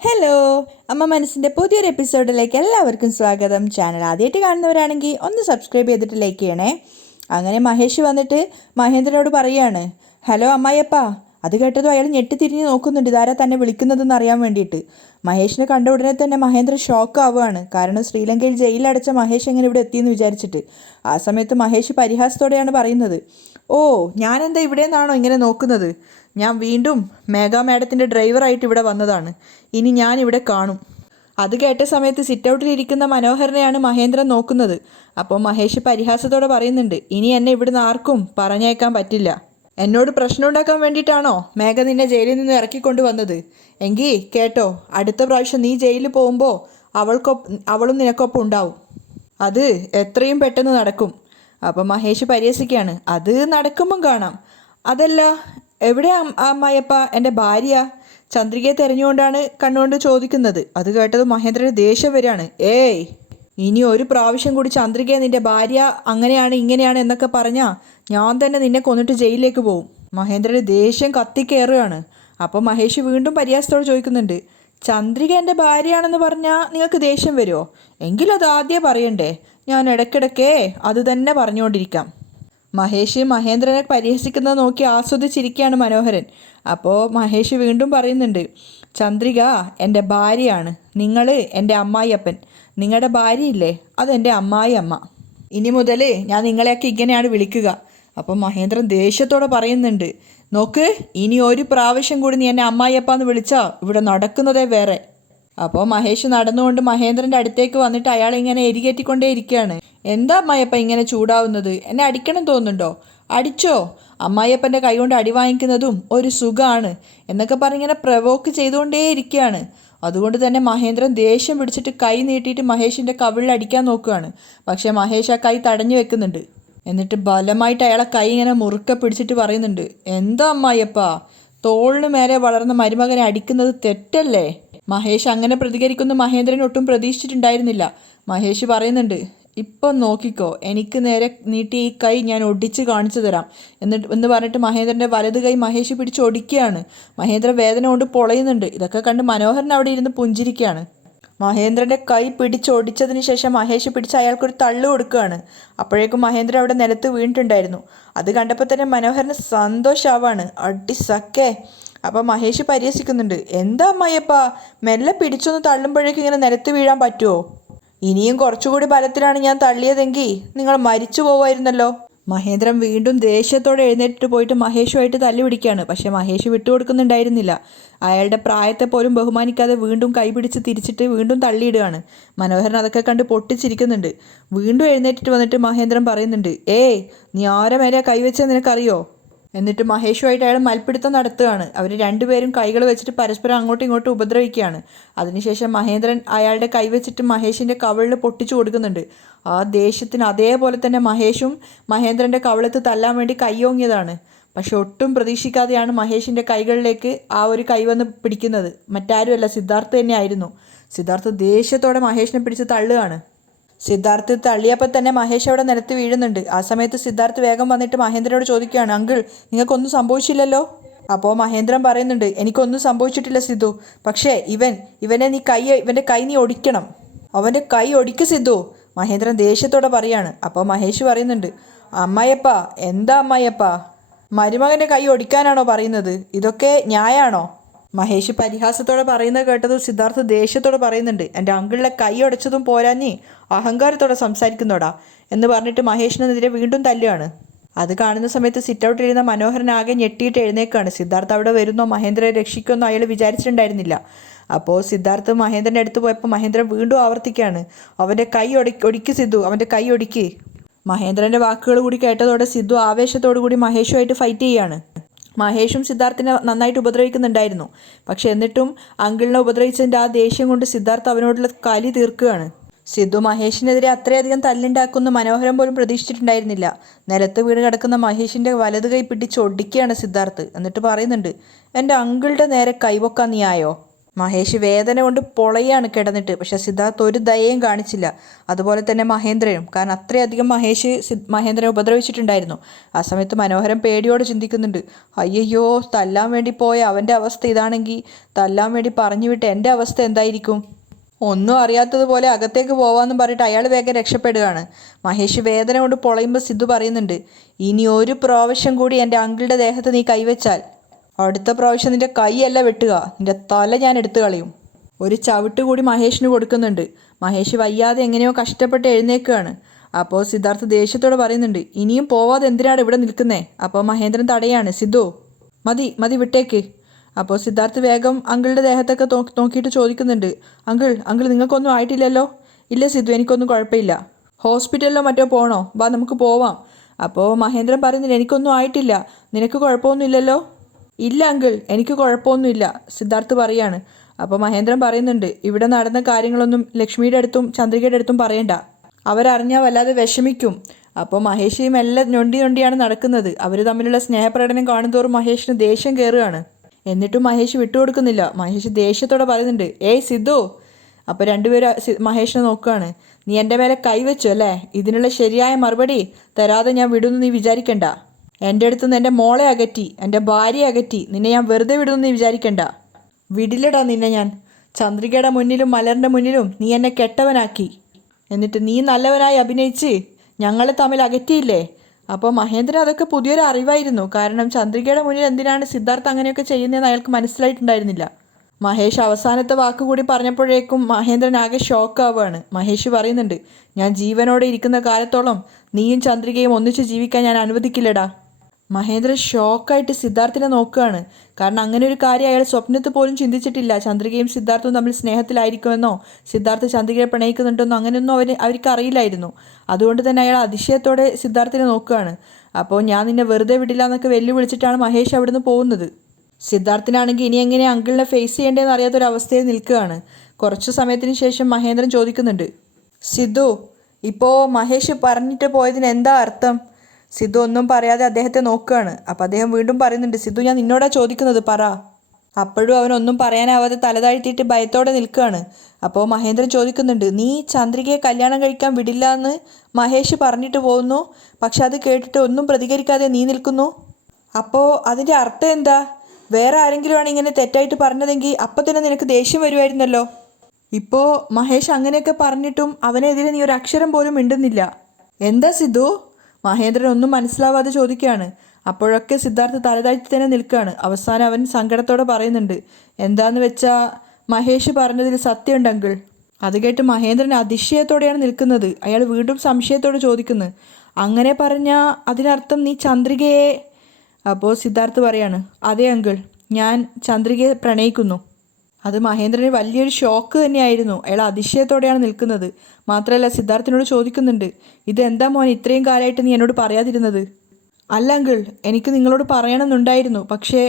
Hello, അമ്മ മനസ്സിൻ്റെ പുതിയൊരു എപ്പിസോഡിലേക്ക് എല്ലാവർക്കും സ്വാഗതം. ചാനൽ ആദ്യമായിട്ട് കാണുന്നവരാണെങ്കിൽ ഒന്ന് സബ്സ്ക്രൈബ് ചെയ്തിട്ട് ലൈക്ക് ചെയ്യണേ. അങ്ങനെ മഹേഷ് വന്നിട്ട് മഹേന്ദ്രനോട് പറയുകയാണ്, ഹലോ അമ്മായിയപ്പാ. അത് കേട്ടതും അയാൾ ഞെട്ടിത്തിരിഞ്ഞ് നോക്കുന്നുണ്ട്, ഇതാരാ തന്നെ വിളിക്കുന്നതെന്ന് അറിയാൻ വേണ്ടിയിട്ട്. മഹേഷിനെ കണ്ട ഉടനെ തന്നെ മഹേന്ദ്രൻ ഷോക്ക് ആവുകയാണ്. കാരണം ശ്രീലങ്കയിൽ ജയിലടച്ച മഹേഷ് എങ്ങനെ ഇവിടെ എത്തിയെന്ന് വിചാരിച്ചിട്ട്. ആ സമയത്ത് മഹേഷ് പരിഹാസത്തോടെയാണ് പറയുന്നത്, ഓ ഞാനെന്താ ഇവിടെ നിന്നാണോ ഇങ്ങനെ നോക്കുന്നത്? ഞാൻ വീണ്ടും മേഘാ മാഡത്തിൻ്റെ ഡ്രൈവറായിട്ട് ഇവിടെ വന്നതാണ്. ഇനി ഞാൻ ഇവിടെ കാണും. അത് കേട്ട സമയത്ത് സിറ്റൗട്ടിലിരിക്കുന്ന മനോഹരനെയാണ് മഹേന്ദ്രൻ നോക്കുന്നത്. അപ്പോൾ മഹേഷ് പരിഹാസത്തോടെ പറയുന്നുണ്ട്, ഇനി എന്നെ ഇവിടുന്ന് ആർക്കും പറഞ്ഞേക്കാൻ പറ്റില്ല. എന്നോട് പ്രശ്നം ഉണ്ടാക്കാൻ വേണ്ടിയിട്ടാണോ മേഘ നിന്നെ ജയിലിൽ നിന്ന് ഇറക്കിക്കൊണ്ട് വന്നത്? എങ്കിൽ കേട്ടോ, അടുത്ത പ്രാവശ്യം നീ ജയിലിൽ പോകുമ്പോൾ അവളും നിനക്കൊപ്പം ഉണ്ടാവും. അത് എത്രയും പെട്ടെന്ന് നടക്കും. അപ്പം മഹേഷ് പരിഹസിക്കുകയാണ്, അത് നടക്കുമ്പം കാണാം. അതല്ല, എവിടെയാ അമ്മായിയപ്പ എൻ്റെ ഭാര്യ? ചന്ദ്രികയെ തെരഞ്ഞുകൊണ്ടാണ് കണ്ണുകൊണ്ട് ചോദിക്കുന്നത്. അത് കേട്ടത് മഹേന്ദ്രന് ദേഷ്യം വരികയാണ്. ഏയ്, ഇനി ഒരു പ്രാവശ്യം കൂടി ചന്ദ്രികയെ നിന്റെ ഭാര്യ അങ്ങനെയാണ് ഇങ്ങനെയാണ് എന്നൊക്കെ പറഞ്ഞാൽ ഞാൻ തന്നെ നിന്നെ കൊന്നിട്ട് ജയിലിലേക്ക് പോകും. മഹേന്ദ്രന് ദേഷ്യം കത്തിക്കയറുകയാണ്. അപ്പോൾ മഹേഷ് വീണ്ടും പരിഹാസത്തോട് ചോദിക്കുന്നുണ്ട്, ചന്ദ്രിക എൻ്റെ ഭാര്യയാണെന്ന് പറഞ്ഞാൽ നിങ്ങൾക്ക് ദേഷ്യം വരുമോ? എങ്കിലും അത് ആദ്യം പറയണ്ടേ? ഞാൻ ഇടയ്ക്കിടയ്ക്കേ അത് തന്നെ പറഞ്ഞുകൊണ്ടിരിക്കാം. മഹേഷ് മഹേന്ദ്രനെ പരിഹസിക്കുന്നത് നോക്കി ആസ്വദിച്ചിരിക്കുകയാണ് മനോഹരൻ. അപ്പോൾ മഹേഷ് വീണ്ടും പറയുന്നുണ്ട്, ചന്ദ്രിക എൻ്റെ ഭാര്യയാണ്, നിങ്ങൾ എൻ്റെ അമ്മായിയപ്പൻ. നിങ്ങളുടെ ഭാര്യയില്ലേ, അതെൻ്റെ അമ്മായി അമ്മ. ഇനി മുതൽ ഞാൻ നിങ്ങളെയൊക്കെ ഇങ്ങനെയാണ് വിളിക്കുക. അപ്പം മഹേന്ദ്രൻ ദേഷ്യത്തോടെ പറയുന്നുണ്ട്, നോക്ക്, ഇനി ഒരു പ്രാവശ്യം കൂടി നീ എന്നെ അമ്മായിയപ്പ എന്ന് വിളിച്ചാൽ ഇവിടെ നടക്കുന്നതേ വേറെ. അപ്പോൾ മഹേഷ് നടന്നുകൊണ്ട് മഹേന്ദ്രൻ്റെ അടുത്തേക്ക് വന്നിട്ട് അയാൾ ഇങ്ങനെ എരികേറ്റിക്കൊണ്ടേ ഇരിക്കുകയാണ്. എന്താ അമ്മായിയപ്പ ഇങ്ങനെ ചൂടാവുന്നത്? എന്നെ അടിക്കണം തോന്നുന്നുണ്ടോ? അടിച്ചോ. അമ്മായിയപ്പൻ്റെ കൈ കൊണ്ട് അടി വാങ്ങിക്കുന്നതും ഒരു സുഖമാണ് എന്നൊക്കെ പറഞ്ഞിങ്ങനെ പ്രവോക്ക് ചെയ്തുകൊണ്ടേ ഇരിക്കുകയാണ്. അതുകൊണ്ട് തന്നെ മഹേന്ദ്രൻ ദേഷ്യം പിടിച്ചിട്ട് കൈ നീട്ടിയിട്ട് മഹേഷിൻ്റെ കവിളിൽ അടിക്കാൻ നോക്കുകയാണ്. പക്ഷേ മഹേഷ് ആ കൈ തടഞ്ഞു വെക്കുന്നുണ്ട്. എന്നിട്ട് ബലമായിട്ട് അയാളെ കൈ ഇങ്ങനെ മുറുക്കെ പിടിച്ചിട്ട് പറയുന്നുണ്ട്, എന്താ അമ്മായിയപ്പ, തോളിന് മേലെ വളർന്ന മരുമകനെ അടിക്കുന്നത് തെറ്റല്ലേ? മഹേഷ് അങ്ങനെ പ്രതികരിക്കുന്ന മഹേന്ദ്രൻ ഒട്ടും പ്രതീക്ഷിച്ചിട്ടുണ്ടായിരുന്നില്ല. മഹേഷ് പറയുന്നുണ്ട്, ഇപ്പം നോക്കിക്കോ, എനിക്ക് നേരെ നീട്ടി ഈ കൈ ഞാൻ ഒടിച്ച് കാണിച്ചു തരാം എന്ന് പറഞ്ഞിട്ട് മഹേന്ദ്രൻ്റെ വലത് കൈ മഹേഷ് പിടിച്ച് ഒടിക്കുകയാണ്. മഹേന്ദ്രൻ വേദന കൊണ്ട് പൊളയുന്നുണ്ട്. ഇതൊക്കെ കണ്ട് മനോഹരൻ അവിടെ ഇരുന്ന് പുഞ്ചിരിക്കുകയാണ്. മഹേന്ദ്രൻ്റെ കൈ പിടിച്ചൊടിച്ചതിന് ശേഷം മഹേഷ് പിടിച്ച് അയാൾക്കൊരു തള്ളു കൊടുക്കുകയാണ്. അപ്പോഴേക്കും മഹേന്ദ്രൻ അവിടെ നിലത്ത് വീണിട്ടുണ്ടായിരുന്നു. അത് കണ്ടപ്പോൾ തന്നെ മനോഹരന് സന്തോഷാവാണ്. അടി സക്കേ. അപ്പം മഹേഷ് പരിഹസിക്കുന്നുണ്ട്, എന്താ അമ്മായിയപ്പ, മെല്ലെ പിടിച്ചൊന്ന് തള്ളുമ്പോഴേക്കും ഇങ്ങനെ നിലത്ത് വീഴാൻ പറ്റുമോ? ഇനിയും കുറച്ചുകൂടി ബലത്തിലാണ് ഞാൻ തള്ളിയതെങ്കിൽ നിങ്ങൾ മരിച്ചു പോവായിരുന്നല്ലോ. മഹേന്ദ്രൻ വീണ്ടും ദേഷ്യത്തോടെ എഴുന്നേറ്റിട്ട് പോയിട്ട് മഹേഷുമായിട്ട് തല്ലി പിടിക്കുകയാണ്. പക്ഷേ മഹേഷ് വിട്ടുകൊടുക്കുന്നുണ്ടായിരുന്നില്ല. അയാളുടെ പ്രായത്തെ പോലും ബഹുമാനിക്കാതെ വീണ്ടും കൈപിടിച്ച് തിരിച്ചിട്ട് വീണ്ടും തള്ളിയിടുകയാണ്. മനോഹരൻ അതൊക്കെ കണ്ട് പൊട്ടിച്ചിരിക്കുന്നുണ്ട്. വീണ്ടും എഴുന്നേറ്റിട്ട് വന്നിട്ട് മഹേന്ദ്രൻ പറയുന്നുണ്ട്, ഏയ്, നീ ആരെ മേലെ കൈവച്ചെന്ന് നിനക്കറിയോ? എന്നിട്ട് മഹേഷുമായിട്ട് അയാൾ മൽപ്പിടുത്തം നടത്തുകയാണ്. അവർ രണ്ടുപേരും കൈകൾ വെച്ചിട്ട് പരസ്പരം അങ്ങോട്ടും ഇങ്ങോട്ടും ഉപദ്രവിക്കുകയാണ്. അതിനുശേഷം മഹേന്ദ്രൻ അയാളുടെ കൈവച്ചിട്ട് മഹേഷിൻ്റെ കവിളിൽ പൊട്ടിച്ചു കൊടുക്കുന്നുണ്ട്. ആ ദേഷ്യത്തിന് അതേപോലെ തന്നെ മഹേഷും മഹേന്ദ്രൻ്റെ കവിളത്ത് തല്ലാൻ വേണ്ടി കൈയോങ്ങിയതാണ്. പക്ഷെ ഒട്ടും പ്രതീക്ഷിക്കാതെയാണ് മഹേഷിൻ്റെ കൈകളിലേക്ക് ആ ഒരു കൈ വന്ന് പിടിക്കുന്നത്. മറ്റാരുമല്ല, സിദ്ധാർത്ഥ് തന്നെയായിരുന്നു. സിദ്ധാർത്ഥ് ദേഷ്യത്തോടെ മഹേഷിനെ പിടിച്ച് തള്ളുകയാണ്. സിദ്ധാർത്ഥ് തള്ളിയപ്പോൾ തന്നെ മഹേഷ് അവിടെ നിലത്ത് വീഴുന്നുണ്ട്. ആ സമയത്ത് സിദ്ധാർത്ഥ് വേഗം വന്നിട്ട് മഹേന്ദ്രനോട് ചോദിക്കുകയാണ്, അങ്കിൾ, നിങ്ങൾക്കൊന്നും സംഭവിച്ചില്ലല്ലോ? അപ്പോൾ മഹേന്ദ്രൻ പറയുന്നുണ്ട്, എനിക്കൊന്നും സംഭവിച്ചിട്ടില്ല സിദ്ധു. പക്ഷേ ഇവൻ്റെ കൈ നീ ഒടിക്കണം. അവൻ്റെ കൈ ഒടിക്ക് സിദ്ധു, മഹേന്ദ്രൻ ദേഷ്യത്തോടെ പറയാണ്. അപ്പോൾ മഹേഷ് പറയുന്നുണ്ട്, അമ്മായിയപ്പ, എന്താ അമ്മായിയപ്പ, മരുമകൻ്റെ കൈ ഒടിക്കാനാണോ പറയുന്നത്? ഇതൊക്കെ ന്യായാണോ? മഹേഷ് പരിഹാസത്തോടെ പറയുന്നത് കേട്ടതും സിദ്ധാർത്ഥ് ദേഷ്യത്തോടെ പറയുന്നുണ്ട്, എൻ്റെ അങ്കിളിലെ കൈ ഒടച്ചതും പോരാഞ്ഞ് അഹങ്കാരത്തോടെ സംസാരിക്കുന്നോടാ എന്ന് പറഞ്ഞിട്ട് മഹേഷിനെതിരെ വീണ്ടും തല്ലുകയാണ്. അത് കാണുന്ന സമയത്ത് സിറ്റൗട്ടിലിരുന്ന മനോഹരനാകെ ഞെട്ടിയിട്ട് എഴുന്നേക്കാണ്. സിദ്ധാർത്ഥ് അവിടെ വരുന്നോ മഹേന്ദ്രനെ രക്ഷിക്കുമെന്നോ അയാൾ വിചാരിച്ചിട്ടുണ്ടായിരുന്നില്ല. അപ്പോൾ സിദ്ധാർത്ഥ് മഹേന്ദ്രൻ്റെ അടുത്ത് പോയപ്പോൾ മഹേന്ദ്രൻ വീണ്ടും ആവർത്തിക്കുകയാണ്, അവൻ്റെ കൈ ഒടിക്ക് സിദ്ധു, അവൻ്റെ കൈ ഒടിക്ക്. മഹേന്ദ്രൻ്റെ വാക്കുകൾ കൂടി കേട്ടതോടെ സിദ്ധു ആവേശത്തോടു കൂടി മഹേഷുമായിട്ട് ഫൈറ്റ് ചെയ്യുകയാണ്. മഹേഷും സിദ്ധാർത്ഥിനെ നന്നായിട്ട് ഉപദ്രവിക്കുന്നുണ്ടായിരുന്നു. പക്ഷെ എന്നിട്ടും അങ്കിളിനെ ഉപദ്രവിച്ചതിൻ്റെ ആ ദേഷ്യം കൊണ്ട് സിദ്ധാർത്ഥ് അവനോടുള്ള കലി തീർക്കുകയാണ്. സിദ്ധു മഹേഷിനെതിരെ അത്രയധികം തല്ലുണ്ടാക്കുന്ന മനോഹരം പോലും പ്രതീക്ഷിച്ചിട്ടുണ്ടായിരുന്നില്ല. നിലത്ത് വീണ് കിടക്കുന്ന മഹേഷിൻ്റെ വലത് കൈ പിടിച്ച് ഒടിക്കുകയാണ് സിദ്ധാർത്ഥ്. എന്നിട്ട് പറയുന്നുണ്ട്, എൻ്റെ അങ്കിളുടെ നേരെ കൈവക്കാൻ നീ ആയോ? മഹേഷ് വേദന കൊണ്ട് പൊളയാണ് കിടന്നിട്ട്. പക്ഷെ സിദ്ധാർത്ഥ് ഒരു ദയയും കാണിച്ചില്ല. അതുപോലെ തന്നെ മഹേന്ദ്രനും. കാരണം അത്രയധികം മഹേന്ദ്രനെ ഉപദ്രവിച്ചിട്ടുണ്ടായിരുന്നു. ആ സമയത്ത് മനോഹരൻ പേടിയോടെ ചിന്തിക്കുന്നുണ്ട്, അയ്യയ്യോ, തല്ലാൻ വേണ്ടി പോയ അവൻ്റെ അവസ്ഥ ഇതാണെങ്കിൽ തല്ലാൻ വേണ്ടി പറഞ്ഞു വിട്ട് എൻ്റെ അവസ്ഥ എന്തായിരിക്കും? ഒന്നും അറിയാത്തതുപോലെ അകത്തേക്ക് പോവാമെന്നും പറഞ്ഞിട്ട് അയാൾ വേഗം രക്ഷപ്പെടുകയാണ്. മഹേഷ് വേദന കൊണ്ട് പൊളയുമ്പോൾ സിദ്ധു പറയുന്നുണ്ട്, ഇനി ഒരു പ്രാവശ്യം കൂടി എൻ്റെ അങ്കിളുടെ ദേഹത്ത് നീ കൈവച്ചാൽ അടുത്ത പ്രാവശ്യം നിന്റെ കൈയല്ല വെട്ടുക, നിന്റെ തല ഞാൻ എടുത്തു കളയും. ഒരു ചവിട്ട് കൂടി മഹേഷിന് കൊടുക്കുന്നുണ്ട്. മഹേഷ് വയ്യാതെ എങ്ങനെയോ കഷ്ടപ്പെട്ട് എഴുന്നേൽക്കുകയാണ്. അപ്പോൾ സിദ്ധാർത്ഥ് ദേഷ്യത്തോടെ പറയുന്നുണ്ട്, ഇനിയും പോവാതെ എന്തിനാണ് ഇവിടെ നിൽക്കുന്നേ? അപ്പോൾ മഹേന്ദ്രൻ തടയാണ്, സിദ്ധു മതി മതി വിട്ടേക്ക്. അപ്പോൾ സിദ്ധാർത്ഥ് വേഗം അങ്കിളുടെ ദേഹത്തൊക്കെ നോക്കിയിട്ട് ചോദിക്കുന്നുണ്ട്, അങ്കിൾ നിങ്ങൾക്കൊന്നും ആയിട്ടില്ലല്ലോ? ഇല്ല സിദ്ധു, എനിക്കൊന്നും കുഴപ്പമില്ല. ഹോസ്പിറ്റലിലോ മറ്റോ പോകണോ? വാ നമുക്ക് പോവാം. അപ്പോൾ മഹേന്ദ്രൻ പറയുന്നില്ല, എനിക്കൊന്നും ആയിട്ടില്ല, നിനക്ക് കുഴപ്പമൊന്നുമില്ലല്ലോ? ഇല്ല അങ്കിൾ, എനിക്ക് കുഴപ്പമൊന്നുമില്ല, സിദ്ധാർത്ഥ് പറയാണ്. അപ്പോൾ മഹേന്ദ്രൻ പറയുന്നുണ്ട്, ഇവിടെ നടന്ന കാര്യങ്ങളൊന്നും ലക്ഷ്മിയുടെ അടുത്തും ചന്ദ്രികയുടെ അടുത്തും പറയണ്ട, അവരറിഞ്ഞാൽ വല്ലാതെ വിഷമിക്കും. അപ്പോൾ മഹേഷിയും എല്ലാം ഞൊണ്ടിയാണ് നടക്കുന്നത്. അവർ തമ്മിലുള്ള സ്നേഹപ്രകടനം കാണുന്തോറും മഹേഷിന് ദേഷ്യം കയറുകയാണ്. എന്നിട്ടും മഹേഷ് വിട്ടുകൊടുക്കുന്നില്ല. മഹേഷ് ദേഷ്യത്തോടെ പറയുന്നുണ്ട്, ഏയ് സിദ്ധു. അപ്പോൾ രണ്ടുപേരും മഹേഷിനെ നോക്കുകയാണ്. നീ എൻ്റെ മേലെ കൈവച്ചു അല്ലേ? ഇതിനുള്ള ശരിയായ മറുപടി തരാതെ ഞാൻ വിടുമെന്ന് നീ വിചാരിക്കണ്ട. എൻ്റെ അടുത്ത് നിന്ന് എൻ്റെ മോളെ അകറ്റി, എൻ്റെ ഭാര്യയെ അകറ്റി, നിന്നെ ഞാൻ വെറുതെ വിടുമെന്ന് നീ വിചാരിക്കണ്ട. വിടില്ലടാ നിന്നെ ഞാൻ. ചന്ദ്രികയുടെ മുന്നിലും മലറിൻ്റെ മുന്നിലും നീ എന്നെ കെട്ടവനാക്കി. എന്നിട്ട് നീ നല്ലവനായി അഭിനയിച്ച് ഞങ്ങളെ തമ്മിൽ അകറ്റിയില്ലേ? അപ്പോൾ മഹേന്ദ്രൻ അതൊക്കെ പുതിയൊരു അറിവായിരുന്നു. കാരണം ചന്ദ്രികയുടെ മുന്നിൽ എന്തിനാണ് സിദ്ധാർത്ഥ് അങ്ങനെയൊക്കെ ചെയ്യുന്നതെന്ന് അയാൾക്ക് മനസ്സിലായിട്ടുണ്ടായിരുന്നില്ല. മഹേഷ് അവസാനത്തെ വാക്കുകൂടി പറഞ്ഞപ്പോഴേക്കും മഹേന്ദ്രൻ ആകെ ഷോക്കാവുകയാണ്. മഹേഷ് പറയുന്നുണ്ട്, ഞാൻ ജീവനോടെ ഇരിക്കുന്ന കാലത്തോളം നീയും ചന്ദ്രികയും ഒന്നിച്ച് ജീവിക്കാൻ ഞാൻ അനുവദിക്കില്ലടാ. മഹേന്ദ്രൻ ഷോക്കായിട്ട് സിദ്ധാർത്ഥിനെ നോക്കുകയാണ്. കാരണം അങ്ങനെ ഒരു കാര്യം അയാൾ സ്വപ്നത്തിൽ പോലും ചിന്തിച്ചിട്ടില്ല. ചന്ദ്രികയും സിദ്ധാർത്ഥവും തമ്മിൽ സ്നേഹത്തിലായിരിക്കുമെന്നോ സിദ്ധാർത്ഥ് ചന്ദ്രികയെ പ്രണയിക്കുന്നുണ്ടെന്നോ അങ്ങനെയൊന്നും അവർക്ക് അറിയില്ലായിരുന്നു. അതുകൊണ്ട് തന്നെ അയാൾ അതിശയത്തോടെ സിദ്ധാർത്ഥിനെ നോക്കുകയാണ്. അപ്പോൾ ഞാൻ നിന്നെ വെറുതെ വിടില്ല എന്നൊക്കെ വെല്ലുവിളിച്ചിട്ടാണ് മഹേഷ് അവിടുന്ന് പോകുന്നത്. സിദ്ധാർത്ഥിനാണെങ്കിൽ ഇനി എങ്ങനെ അങ്കിളിനെ ഫേസ് ചെയ്യേണ്ടതെന്ന് അറിയാത്തൊരവസ്ഥയിൽ നിൽക്കുകയാണ്. കുറച്ചു സമയത്തിന് ശേഷം മഹേന്ദ്രൻ ചോദിക്കുന്നുണ്ട്, സിദ്ധു, ഇപ്പോൾ മഹേഷ് പറഞ്ഞിട്ട് പോയതിന് എന്താ അർത്ഥം? സിദ്ധു ഒന്നും പറയാതെ അദ്ദേഹത്തെ നോക്കുകയാണ്. അപ്പോൾ അദ്ദേഹം വീണ്ടും പറയുന്നുണ്ട്, സിദ്ധു ഞാൻ നിന്നോടാ ചോദിക്കുന്നത്, പറ. അപ്പോഴും അവനൊന്നും പറയാനാവാതെ തലതാഴ്ത്തിയിട്ട് ഭയത്തോടെ നിൽക്കുകയാണ്. അപ്പോൾ മഹേന്ദ്രൻ ചോദിക്കുന്നുണ്ട്, നീ ചന്ദ്രികയെ കല്യാണം കഴിക്കാൻ വിടില്ല എന്ന് മഹേഷ് പറഞ്ഞിട്ട് പോകുന്നു, പക്ഷെ അത് കേട്ടിട്ട് ഒന്നും പ്രതികരിക്കാതെ നീ നിൽക്കുന്നു. അപ്പോൾ അതിൻ്റെ അർത്ഥം എന്താ? വേറെ ആരെങ്കിലുമാണ് ഇങ്ങനെ തെറ്റായിട്ട് പറഞ്ഞതെങ്കിൽ അപ്പം തന്നെ നിനക്ക് ദേഷ്യം വരുമായിരുന്നല്ലോ. ഇപ്പോൾ മഹേഷ് അങ്ങനെയൊക്കെ പറഞ്ഞിട്ടും അവനെതിരെ നീ ഒരു അക്ഷരം പോലും മിണ്ടുന്നില്ല. എന്താ സിദ്ധു? മഹേന്ദ്രൻ ഒന്നും മനസ്സിലാവാതെ ചോദിക്കുകയാണ്. അപ്പോഴൊക്കെ സിദ്ധാർത്ഥ് തലതാഴ്ത്തി തന്നെ നിൽക്കുകയാണ്. അവസാനം അവൻ സങ്കടത്തോടെ പറയുന്നുണ്ട്, എന്താന്ന് വെച്ചാൽ മഹേഷ് പറഞ്ഞതിൽ സത്യമുണ്ട് അങ്കിൾ. അത് കേട്ട് മഹേന്ദ്രൻ അതിശയത്തോടെയാണ് നിൽക്കുന്നത്. അയാൾ വീണ്ടും സംശയത്തോടെ ചോദിക്കുന്നു, അങ്ങനെ പറഞ്ഞാൽ അതിനർത്ഥം നീ ചന്ദ്രികയെ? അപ്പോൾ സിദ്ധാർത്ഥ് പറയാണ്, അതെ അങ്കിൾ, ഞാൻ ചന്ദ്രികയെ പ്രണയിക്കുന്നു. അത് മഹേന്ദ്രന് വലിയൊരു ഷോക്ക് തന്നെയായിരുന്നു. അയാൾ അതിശയത്തോടെയാണ് നിൽക്കുന്നത്. മാത്രമല്ല സിദ്ധാർത്ഥിനോട് ചോദിക്കുന്നുണ്ട്, ഇതെന്താ മോൻ ഇത്രയും കാലമായിട്ട് നീ എന്നോട് പറയാതിരുന്നത്? അല്ല അങ്കിൾ, എനിക്ക് നിങ്ങളോട് പറയണമെന്നുണ്ടായിരുന്നു, പക്ഷേ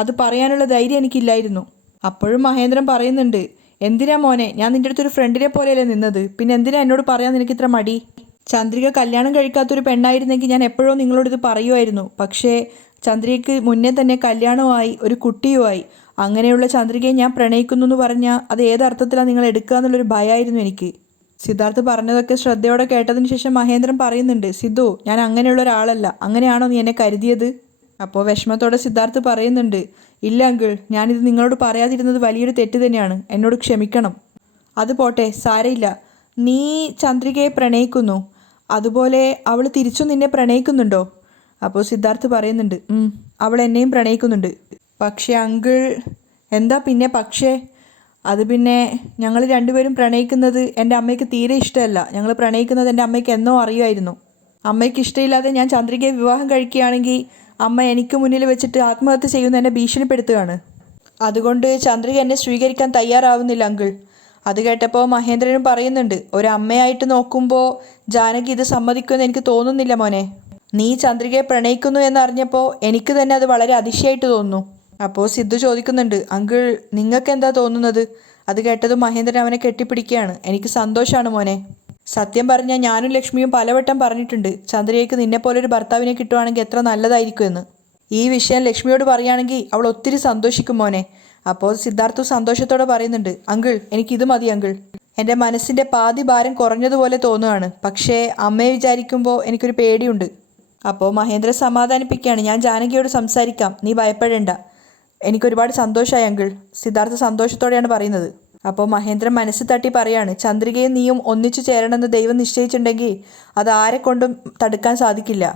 അത് പറയാനുള്ള ധൈര്യം എനിക്കില്ലായിരുന്നു. അപ്പോഴും മഹേന്ദ്രൻ പറയുന്നുണ്ട്, എന്തിനാ മോനെ, ഞാൻ നിൻ്റെ അടുത്തൊരു ഫ്രണ്ടിനെ പോലെയല്ലേ നിന്നത്, പിന്നെ എന്തിനാ എന്നോട് പറയാൻ നിനക്കിത്ര മടി? ചന്ദ്രിക കല്യാണം കഴിക്കാത്തൊരു പെണ്ണായിരുന്നെങ്കിൽ ഞാൻ എപ്പോഴോ നിങ്ങളോട് ഇത് പറയുമായിരുന്നു. പക്ഷേ ചന്ദ്രികയ്ക്ക് മുന്നേ തന്നെ കല്യാണമായി ഒരു കുട്ടിയുമായി. അങ്ങനെയുള്ള ചന്ദ്രികയെ ഞാൻ പ്രണയിക്കുന്നു എന്ന് പറഞ്ഞാൽ അത് ഏതർത്ഥത്തിലാണ് നിങ്ങൾ എടുക്കുക എന്നുള്ളൊരു ഭയമായിരുന്നു എനിക്ക്. സിദ്ധാർത്ഥ് പറഞ്ഞതൊക്കെ ശ്രദ്ധയോടെ കേട്ടതിന് ശേഷം മഹേന്ദ്രൻ പറയുന്നുണ്ട്, സിദ്ധു, ഞാൻ അങ്ങനെയുള്ള ഒരാളല്ല. അങ്ങനെയാണോ നീ എന്നെ കരുതിയത്? അപ്പോൾ വിഷമത്തോടെ സിദ്ധാർത്ഥ് പറയുന്നുണ്ട്, ഇല്ല അങ്കിൾ, ഞാനിത് നിങ്ങളോട് പറയാതിരുന്നത് വലിയൊരു തെറ്റ് തന്നെയാണ്. എന്നോട് ക്ഷമിക്കണം. അത് പോട്ടെ, സാരയില്ല. നീ ചന്ദ്രികയെ പ്രണയിക്കുന്നു, അതുപോലെ അവൾ തിരിച്ചും നിന്നെ പ്രണയിക്കുന്നുണ്ടോ? അപ്പോൾ സിദ്ധാർത്ഥ് പറയുന്നുണ്ട്, അവൾ എന്നെയും പ്രണയിക്കുന്നുണ്ട്. പക്ഷേ അങ്കിൾ. എന്താ പിന്നെ പക്ഷേ? അത് പിന്നെ ഞങ്ങൾ രണ്ടുപേരും പ്രണയിക്കുന്നത് എൻ്റെ അമ്മയ്ക്ക് തീരെ ഇഷ്ടമല്ല. ഞങ്ങൾ പ്രണയിക്കുന്നത് എൻ്റെ അമ്മയ്ക്ക് എന്നോ അറിയുമായിരുന്നു. അമ്മയ്ക്ക് ഇഷ്ടമില്ലാതെ ഞാൻ ചന്ദ്രികയെ വിവാഹം കഴിക്കുകയാണെങ്കിൽ അമ്മ എനിക്ക് മുന്നിൽ വെച്ചിട്ട് ആത്മഹത്യ ചെയ്യുന്ന എന്നെ ഭീഷണിപ്പെടുത്തുകയാണ്. അതുകൊണ്ട് ചന്ദ്രിക എന്നെ സ്വീകരിക്കാൻ തയ്യാറാവുന്നില്ല അങ്കിൾ. അത് കേട്ടപ്പോൾ മഹേന്ദ്രനും പറയുന്നുണ്ട്, ഒരമ്മയായിട്ട് നോക്കുമ്പോൾ ജാനകി ഇത് സമ്മതിക്കുമെന്ന് എനിക്ക് തോന്നുന്നില്ല മോനെ. നീ ചന്ദ്രികയെ പ്രണയിക്കുന്നു എന്നറിഞ്ഞപ്പോൾ എനിക്ക് തന്നെ അത് വളരെ അതിശയമായിട്ട് തോന്നുന്നു. അപ്പോൾ സിദ്ധു ചോദിക്കുന്നുണ്ട്, അങ്കിൾ, നിങ്ങൾക്ക് എന്താ തോന്നുന്നത്? അത് കേട്ടതും മഹേന്ദ്രൻ അവനെ കെട്ടിപ്പിടിക്കുകയാണ്. എനിക്ക് സന്തോഷമാണ് മോനെ. സത്യം പറഞ്ഞാൽ ഞാനും ലക്ഷ്മിയും പലവട്ടം പറഞ്ഞിട്ടുണ്ട്, ചന്ദ്രികയ്ക്ക് നിന്നെപ്പോലൊരു ഭർത്താവിനെ കിട്ടുവാണെങ്കിൽ എത്ര നല്ലതായിരിക്കുമെന്ന്. ഈ വിഷയം ലക്ഷ്മിയോട് പറയുകയാണെങ്കിൽ അവൾ ഒത്തിരി സന്തോഷിക്കും മോനെ. അപ്പോൾ സിദ്ധാർത്ഥു സന്തോഷത്തോടെ പറയുന്നുണ്ട്, അങ്കിൾ എനിക്കിത് മതി അങ്കിൾ. എൻ്റെ മനസ്സിൻ്റെ പാതി ഭാരം കുറഞ്ഞതുപോലെ തോന്നുകയാണ്. പക്ഷേ അമ്മയെ വിചാരിക്കുമ്പോൾ എനിക്കൊരു പേടിയുണ്ട്. അപ്പോൾ മഹേന്ദ്രൻ സമാധാനിപ്പിക്കുകയാണ്, ഞാൻ ജാനകിയോട് സംസാരിക്കാം, നീ ഭയപ്പെടേണ്ട. എനിക്കൊരുപാട് സന്തോഷമായി അങ്കിൾ. സിദ്ധാർത്ഥ സന്തോഷത്തോടെയാണ് പറയുന്നത്. അപ്പോൾ മഹേന്ദ്രൻ മനസ്സ് തട്ടി പറയാണ്, ചന്ദ്രികയും നീയും ഒന്നിച്ചു ചേരണമെന്ന് ദൈവം നിശ്ചയിച്ചിട്ടുണ്ടെങ്കിൽ അത് ആരെക്കൊണ്ടും തടുക്കാൻ സാധിക്കില്ല.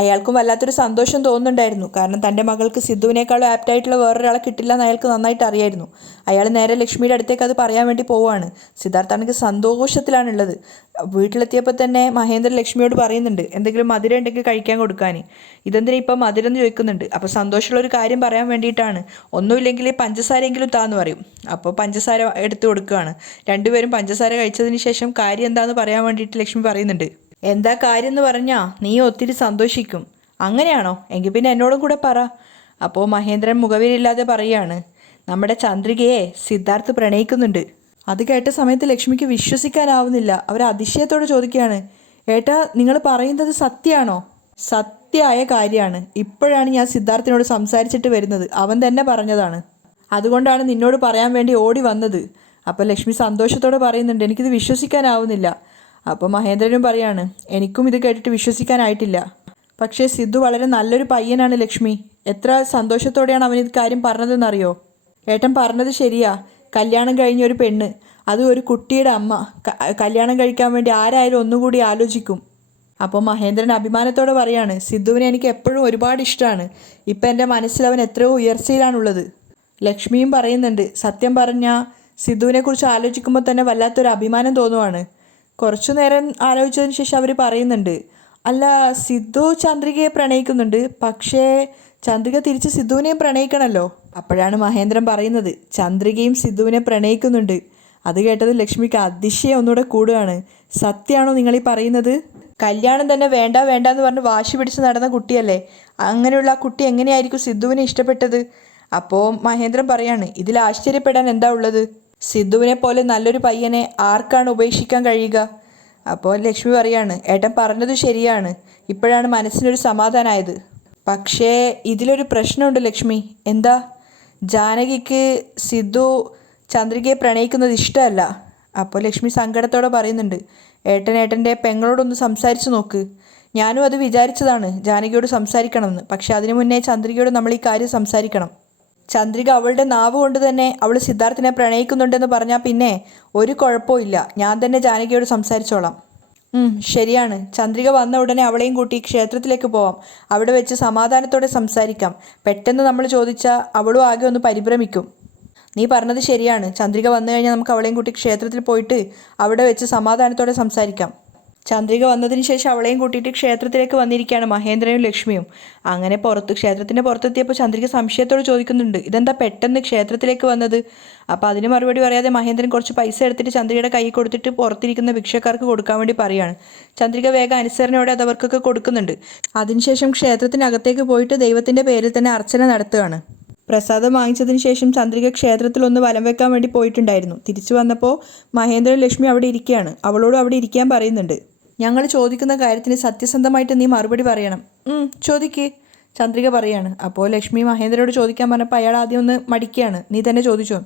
അയാൾക്കും വല്ലാത്തൊരു സന്തോഷം തോന്നുന്നുണ്ടായിരുന്നു. കാരണം തൻ്റെ മകൾക്ക് സിദ്ധുവിനേക്കാളും ആപ്റ്റായിട്ടുള്ള വേറൊരാളെ കിട്ടില്ല എന്ന് അയാൾക്ക് നന്നായിട്ട് അറിയായിരുന്നു. അയാൾ നേരെ ലക്ഷ്മിയുടെ അടുത്തേക്ക് അത് പറയാൻ വേണ്ടി പോവുകയാണ്. സിദ്ധാർത്ഥാണെങ്കിൽ സന്തോഷത്തിലാണുള്ളത്. വീട്ടിലെത്തിയപ്പോൾ തന്നെ മഹേന്ദ്രൻ ലക്ഷ്മിയോട് പറയുന്നുണ്ട്, എന്തെങ്കിലും മധുരം ഉണ്ടെങ്കിൽ കഴിക്കാൻ കൊടുക്കാൻ. ഇതെന്തിനാ ഇപ്പം മധുരം എന്ന് ചോദിക്കുന്നുണ്ട്. അപ്പോൾ സന്തോഷമുള്ളൊരു കാര്യം പറയാൻ വേണ്ടിയിട്ടാണ്. ഒന്നുമില്ലെങ്കിൽ പഞ്ചസാരയെങ്കിലും താന്ന് പറയും. അപ്പോൾ പഞ്ചസാര എടുത്ത് കൊടുക്കുകയാണ്. രണ്ടുപേരും പഞ്ചസാര കഴിച്ചതിന് ശേഷം കാര്യം എന്താണെന്ന് പറയാൻ വേണ്ടിയിട്ട് ലക്ഷ്മി പറയുന്നുണ്ട്. എന്താ കാര്യം എന്ന് പറഞ്ഞാൽ നീ ഒത്തിരി സന്തോഷിക്കും. അങ്ങനെയാണോ? എങ്കിൽ പിന്നെ എന്നോടും കൂടെ പറ. അപ്പോൾ മഹേന്ദ്രൻ മുഖവിലില്ലാതെ പറയുകയാണ്, നമ്മുടെ ചന്ദ്രികയെ സിദ്ധാർത്ഥ് പ്രണയിക്കുന്നുണ്ട്. അത് കേട്ട സമയത്ത് ലക്ഷ്മിക്ക് വിശ്വസിക്കാനാവുന്നില്ല. അവർ അതിശയത്തോടെ ചോദിക്കുകയാണ്, ഏട്ടാ നിങ്ങൾ പറയുന്നത് സത്യമാണോ? സത്യമായ കാര്യമാണ്. ഇപ്പോഴാണ് ഞാൻ സിദ്ധാർത്ഥിനോട് സംസാരിച്ചിട്ട് വരുന്നത്. അവൻ തന്നെ പറഞ്ഞതാണ്. അതുകൊണ്ടാണ് നിന്നോട് പറയാൻ വേണ്ടി ഓടി വന്നത്. അപ്പോൾ ലക്ഷ്മി സന്തോഷത്തോടെ പറയുന്നുണ്ട്, എനിക്കിത് വിശ്വസിക്കാനാവുന്നില്ല. അപ്പോൾ മഹേന്ദ്രനും പറയാണ്, എനിക്കും ഇത് കേട്ടിട്ട് വിശ്വസിക്കാനായിട്ടില്ല. പക്ഷേ സിദ്ധു വളരെ നല്ലൊരു പയ്യനാണ് ലക്ഷ്മി. എത്ര സന്തോഷത്തോടെയാണ് അവൻ ഇത് കാര്യം പറഞ്ഞതെന്നറിയോ? ഏട്ടൻ പറഞ്ഞത് ശരിയാ. കല്യാണം കഴിഞ്ഞ ഒരു പെണ്ണ്, അതും ഒരു കുട്ടിയുടെ അമ്മ, കല്യാണം കഴിക്കാൻ വേണ്ടി ആരായാലും ഒന്നുകൂടി ആലോചിക്കും. അപ്പോൾ മഹേന്ദ്രൻ അഭിമാനത്തോടെ പറയാണ്, സിദ്ധുവിനെ എനിക്ക് എപ്പോഴും ഒരുപാട് ഇഷ്ടമാണ്. ഇപ്പം എൻ്റെ മനസ്സിൽ അവൻ എത്രയോ ഉയർച്ചയിലാണുള്ളത്. ലക്ഷ്മിയും പറയുന്നുണ്ട്, സത്യം പറഞ്ഞാൽ സിദ്ധുവിനെക്കുറിച്ച് ആലോചിക്കുമ്പോൾ തന്നെ വല്ലാത്തൊരു അഭിമാനം തോന്നുവാണ്. കുറച്ചു നേരം ആലോചിച്ചതിന് ശേഷം അവർ പറയുന്നുണ്ട്, അല്ല സിദ്ധു ചന്ദ്രികയെ പ്രണയിക്കുന്നുണ്ട്, പക്ഷേ ചന്ദ്രിക തിരിച്ച് സിദ്ധുവിനെയും പ്രണയിക്കണമല്ലോ. അപ്പോഴാണ് മഹേന്ദ്രൻ പറയുന്നത്, ചന്ദ്രികയും സിദ്ധുവിനെ പ്രണയിക്കുന്നുണ്ട്. അത് കേട്ടത് ലക്ഷ്മിക്ക് അതിശയം ഒന്നുകൂടെ കൂടുകയാണ്. സത്യമാണോ നിങ്ങളീ പറയുന്നത്? കല്യാണം തന്നെ വേണ്ട വേണ്ട എന്ന് പറഞ്ഞ് വാശി പിടിച്ച് നടന്ന കുട്ടിയല്ലേ. അങ്ങനെയുള്ള ആ കുട്ടി എങ്ങനെയായിരിക്കും സിദ്ധുവിനെ ഇഷ്ടപ്പെട്ടത്? അപ്പോൾ മഹേന്ദ്രൻ പറയാണ്, ഇതിൽ ആശ്ചര്യപ്പെടാൻ എന്താ ഉള്ളത്? സിദ്ധുവിനെ പോലെ നല്ലൊരു പയ്യനെ ആർക്കാണ് ഉപേക്ഷിക്കാൻ കഴിയുക? അപ്പോൾ ലക്ഷ്മി പറയാണ്, ഏട്ടൻ പറഞ്ഞത് ശരിയാണ്. ഇപ്പോഴാണ് മനസ്സിനൊരു സമാധാനമായത്. പക്ഷേ ഇതിലൊരു പ്രശ്നമുണ്ട് ലക്ഷ്മി. എന്താ? ജാനകിക്ക് സിദ്ധു ചന്ദ്രികയെ പ്രണയിക്കുന്നത് ഇഷ്ടമല്ല. അപ്പോൾ ലക്ഷ്മി സങ്കടത്തോടെ പറയുന്നുണ്ട്, ഏട്ടൻ്റെ പെങ്ങളോടൊന്ന് സംസാരിച്ച് നോക്ക്. ഞാനും അത് വിചാരിച്ചതാണ്, ജാനകിയോട് സംസാരിക്കണമെന്ന്. പക്ഷെ അതിനു മുന്നേ ചന്ദ്രികയോട് നമ്മൾ ഈ കാര്യം സംസാരിക്കണം. ചന്ദ്രിക അവളുടെ നാവ് കൊണ്ട് തന്നെ അവൾ സിദ്ധാർത്ഥിനെ പ്രണയിക്കുന്നുണ്ടെന്ന് പറഞ്ഞാൽ പിന്നെ ഒരു കുഴപ്പമില്ല. ഞാൻ തന്നെ ജാനകിയോട് സംസാരിച്ചോളാം. ശരിയാണ്. ചന്ദ്രിക വന്ന ഉടനെ അവളെയും കൂട്ടി ക്ഷേത്രത്തിലേക്ക് പോവാം. അവിടെ വെച്ച് സമാധാനത്തോടെ സംസാരിക്കാം. പെട്ടെന്ന് നമ്മൾ ചോദിച്ചാൽ അവളും ആകെ ഒന്ന് പരിഭ്രമിക്കും. നീ പറഞ്ഞത് ശരിയാണ്. ചന്ദ്രിക വന്നു കഴിഞ്ഞാൽ നമുക്ക് അവളെയും കൂട്ടി ക്ഷേത്രത്തിൽ പോയിട്ട് അവിടെ വെച്ച് സമാധാനത്തോടെ സംസാരിക്കാം. ചന്ദ്രിക വന്നതിന് ശേഷം അവളെയും കൂട്ടിയിട്ട് ക്ഷേത്രത്തിലേക്ക് വന്നിരിക്കുകയാണ് മഹേന്ദ്രനും ലക്ഷ്മിയും. അങ്ങനെ ക്ഷേത്രത്തിൻ്റെ പുറത്തെത്തിയപ്പോൾ ചന്ദ്രിക സംശയത്തോട് ചോദിക്കുന്നുണ്ട്, ഇതെന്താ പെട്ടെന്ന് ക്ഷേത്രത്തിലേക്ക് വന്നത്? അപ്പോൾ അതിന് മറുപടി പറയാതെ മഹേന്ദ്രൻ കുറച്ച് പൈസ എടുത്തിട്ട് ചന്ദ്രികയുടെ കൈ കൊടുത്തിട്ട് പുറത്തിരിക്കുന്ന ഭിക്ഷക്കാർക്ക് കൊടുക്കാൻ വേണ്ടി പറയുകയാണ്. ചന്ദ്രിക വേഗം അനുസരണയോടെ അത് അവർക്കൊക്കെ കൊടുക്കുന്നുണ്ട്. അതിനുശേഷം ക്ഷേത്രത്തിനകത്തേക്ക് പോയിട്ട് ദൈവത്തിൻ്റെ പേരിൽ തന്നെ അർച്ചന നടത്തുകയാണ്. പ്രസാദം വാങ്ങിച്ചതിന് ശേഷം ചന്ദ്രിക ക്ഷേത്രത്തിൽ ഒന്ന് വലം വെക്കാൻ വേണ്ടി പോയിട്ടുണ്ടായിരുന്നു. തിരിച്ചു വന്നപ്പോൾ മഹേന്ദ്രൻ ലക്ഷ്മി അവിടെ ഇരിക്കുകയാണ്. അവളോട് അവിടെ ഇരിക്കാൻ പറയുന്നുണ്ട്. ഞങ്ങൾ ചോദിക്കുന്ന കാര്യത്തിന് സത്യസന്ധമായിട്ട് നീ മറുപടി പറയണം. ചോദിക്ക്, ചന്ദ്രിക പറയാണ്. അപ്പോൾ ലക്ഷ്മി മഹേന്ദ്രനോട് ചോദിക്കാൻ പറഞ്ഞപ്പോൾ അയാൾ ആദ്യം ഒന്ന് മടിക്കുകയാണ്. നീ തന്നെ ചോദിച്ചോ.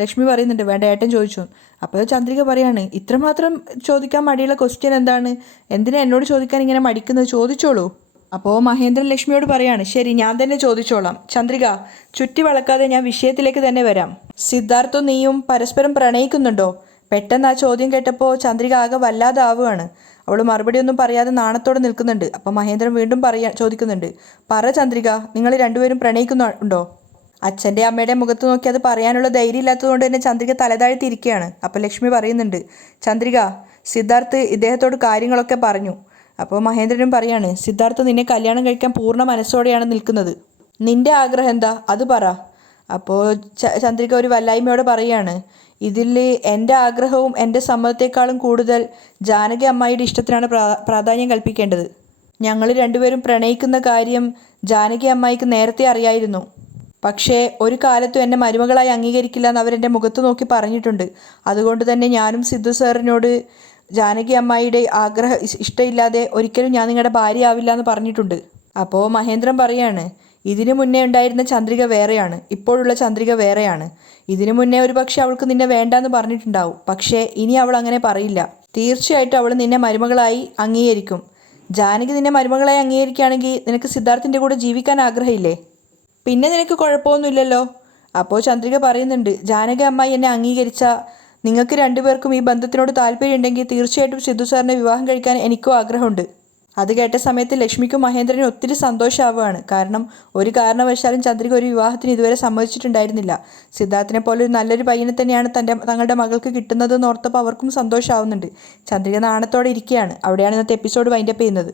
ലക്ഷ്മി പറയുന്നുണ്ട്, വേണ്ട ഏട്ടൻ ചോദിച്ചോ. അപ്പോൾ ചന്ദ്രിക പറയാണ്, ഇത്രമാത്രം ചോദിക്കാൻ മടിയുള്ള ക്വസ്റ്റ്യൻ എന്താണ്? എന്തിനാ എന്നോട് ചോദിക്കാൻ ഇങ്ങനെ മടിക്കുന്നത്? ചോദിച്ചോളൂ. അപ്പോൾ മഹേന്ദ്രൻ ലക്ഷ്മിയോട് പറയാണ്, ശരി ഞാൻ തന്നെ ചോദിച്ചോളാം. ചന്ദ്രിക, ചുറ്റി വളക്കാതെ ഞാൻ വിഷയത്തിലേക്ക് തന്നെ വരാം. സിദ്ധാർത്ഥും നീയും പരസ്പരം പ്രണയിക്കുന്നുണ്ടോ? പെട്ടെന്ന് ആ ചോദ്യം കേട്ടപ്പോൾ ചന്ദ്രിക ആകെ വല്ലാതെ ആവുകയാണ്. അവൾ മറുപടിയൊന്നും പറയാതെ നാണത്തോടെ നിൽക്കുന്നുണ്ട്. അപ്പോൾ മഹേന്ദ്രൻ വീണ്ടും ചോദിക്കുന്നുണ്ട്, പറ ചന്ദ്രിക, നിങ്ങൾ രണ്ടുപേരും പ്രണയിക്കുന്നുണ്ടോ? അച്ഛൻ്റെ അമ്മയുടെ മുഖത്ത് നോക്കി അത് പറയാനുള്ള ധൈര്യം ഇല്ലാത്തതുകൊണ്ട് തന്നെ ചന്ദ്രിക തലതാഴ്ത്തിയിരിക്കുകയാണ്. അപ്പോൾ ലക്ഷ്മി പറയുന്നുണ്ട്, ചന്ദ്രിക, സിദ്ധാർത്ഥ് ഇദ്ദേഹത്തോട് കാര്യങ്ങളൊക്കെ പറഞ്ഞു. അപ്പോൾ മഹേന്ദ്രനും പറയാണ്, സിദ്ധാർത്ഥ് നിന്നെ കല്യാണം കഴിക്കാൻ പൂർണ്ണ മനസ്സോടെയാണ് നിൽക്കുന്നത്. നിന്റെ ആഗ്രഹം എന്താ അത് പറ. അപ്പോൾ ചന്ദ്രിക ഒരു വല്ലായ്മയോടെ പറയാണ്, ഇതിൽ എൻ്റെ ആഗ്രഹവും എൻ്റെ സമ്മതത്തെക്കാളും കൂടുതൽ ജാനകി അമ്മായിയുടെ ഇഷ്ടത്തിനാണ് പ്രാധാന്യം കൽപ്പിക്കേണ്ടത്. ഞങ്ങൾ രണ്ടുപേരും പ്രണയിക്കുന്ന കാര്യം ജാനകി അമ്മായിക്ക് നേരത്തെ അറിയായിരുന്നു. പക്ഷേ ഒരു കാലത്തും എന്നെ മരുമകളായി അംഗീകരിക്കില്ല എന്ന് അവരെൻ്റെ മുഖത്ത് നോക്കി പറഞ്ഞിട്ടുണ്ട്. അതുകൊണ്ട് തന്നെ ഞാനും സിദ്ധു സാറിനോട് ജാനകി അമ്മായിയുടെ ഇഷ്ടമില്ലാതെ ഒരിക്കലും ഞാൻ നിങ്ങളുടെ ഭാര്യ ആവില്ല എന്ന് പറഞ്ഞിട്ടുണ്ട്. അപ്പോൾ മഹേന്ദ്രൻ പറയാണ്, ഇതിനു മുന്നേ ഉണ്ടായിരുന്ന ചന്ദ്രിക വേറെയാണ്, ഇപ്പോഴുള്ള ചന്ദ്രിക വേറെയാണ്. ഇതിനു മുന്നേ ഒരു പക്ഷെ അവൾക്ക് നിന്നെ വേണ്ടാന്ന് പറഞ്ഞിട്ടുണ്ടാവും. പക്ഷേ ഇനി അവൾ അങ്ങനെ പറയില്ല. തീർച്ചയായിട്ടും അവൾ നിന്നെ മരുമകളായി അംഗീകരിക്കും. ജാനകി നിന്നെ മരുമകളായി അംഗീകരിക്കുകയാണെങ്കിൽ നിനക്ക് സിദ്ധാർത്ഥിൻ്റെ കൂടെ ജീവിക്കാൻ ആഗ്രഹമില്ലേ? പിന്നെ നിനക്ക് കുഴപ്പമൊന്നുമില്ലല്ലോ. അപ്പോൾ ചന്ദ്രിക പറയുന്നുണ്ട്, ജാനകി അമ്മായി എന്നെ അംഗീകരിച്ച നിങ്ങൾക്ക് രണ്ടുപേർക്കും ഈ ബന്ധത്തിനോട് താല്പര്യമുണ്ടെങ്കിൽ തീർച്ചയായിട്ടും സിദ്ധു സാറിനെ വിവാഹം കഴിക്കാൻ എനിക്കും ആഗ്രഹമുണ്ട്. അത് കേട്ട സമയത്ത് ലക്ഷ്മിക്കും മഹേന്ദ്രനും ഒത്തിരി സന്തോഷമാവുകയാണ്. കാരണം ഒരു കാരണവശാലും ചന്ദ്രിക ഒരു വിവാഹത്തിന് ഇതുവരെ സമ്മതിച്ചിട്ടുണ്ടായിരുന്നില്ല. സിദ്ധാർത്ഥിനെ പോലെ ഒരു നല്ലൊരു പയ്യനെ തന്നെയാണ് തങ്ങളുടെ മകൾക്ക് കിട്ടുന്നതെന്ന് ഓർത്തപ്പോൾ അവർക്കും സന്തോഷമാവുന്നുണ്ട്. ചന്ദ്രിക നാണത്തോടെ ഇരിക്കുകയാണ്. അവിടെയാണ് ഇന്നത്തെ എപ്പിസോഡ് വൈൻഡപ്പ് ചെയ്യുന്നത്.